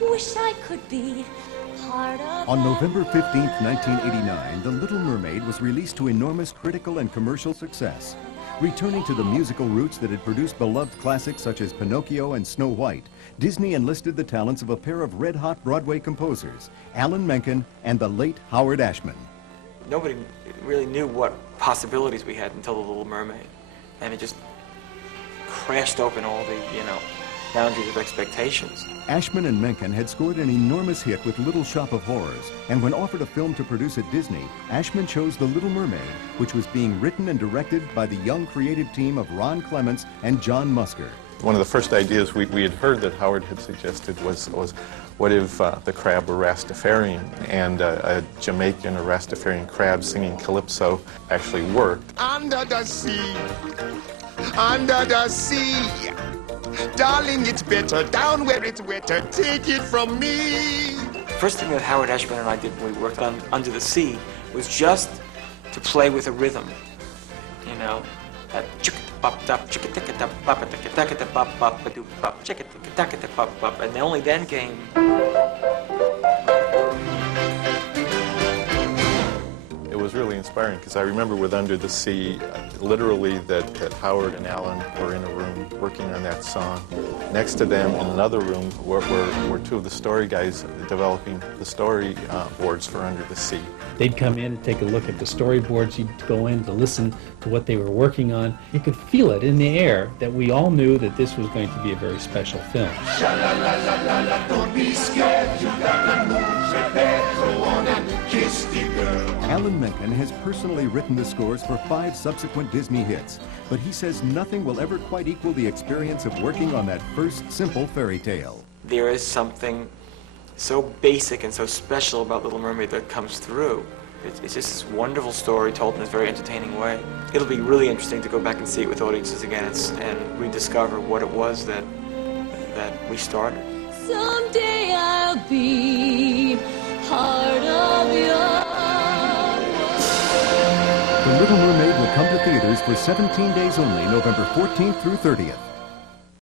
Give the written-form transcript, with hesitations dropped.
Wish I could be part of. On November 15th, 1989, The Little Mermaid was released to enormous critical and commercial success. Returning to the musical roots that had produced beloved classics such as Pinocchio and Snow White, Disney enlisted the talents of a pair of red-hot Broadway composers, Alan Menken and the late Howard Ashman. Nobody really knew what possibilities we had until The Little Mermaid. And it just crashed open all the, boundaries of expectations. Ashman and Menken had scored an enormous hit with Little Shop of Horrors, and when offered a film to produce at Disney, Ashman chose The Little Mermaid, which was being written and directed by the young creative team of Ron Clements and John Musker. One of the first ideas we had heard that Howard had suggested was what if the crab were Rastafarian, and a Jamaican or Rastafarian crab singing calypso actually worked. Under the sea, under the sea. Darling, it's better down where it's wetter. Take it from me. First thing that Howard Ashman and I did when we worked on Under the Sea was just to play with a rhythm. And only then came. It was really inspiring because I remember with Under the Sea, literally that Howard and Alan were in a room working on that song. Next to them in another room were two of the story guys developing the story boards for Under the Sea. They'd come in and take a look at the storyboards. You'd go in to listen to what they were working on. You could feel it in the air that we all knew that this was going to be a very special film. Don't be scared, you gotta move your head, go on and kiss the girl. Alan Menken has personally written the scores for 5 subsequent Disney hits, but he says nothing will ever quite equal the experience of working on that first simple fairy tale. There is something so basic and so special about Little Mermaid that comes through. It's just this wonderful story told in a very entertaining way. It'll be really interesting to go back and see it with audiences again and rediscover what it was that we started. Someday I'll be part of your The Little Mermaid will come to theaters for 17 days only, November 14th through 30th.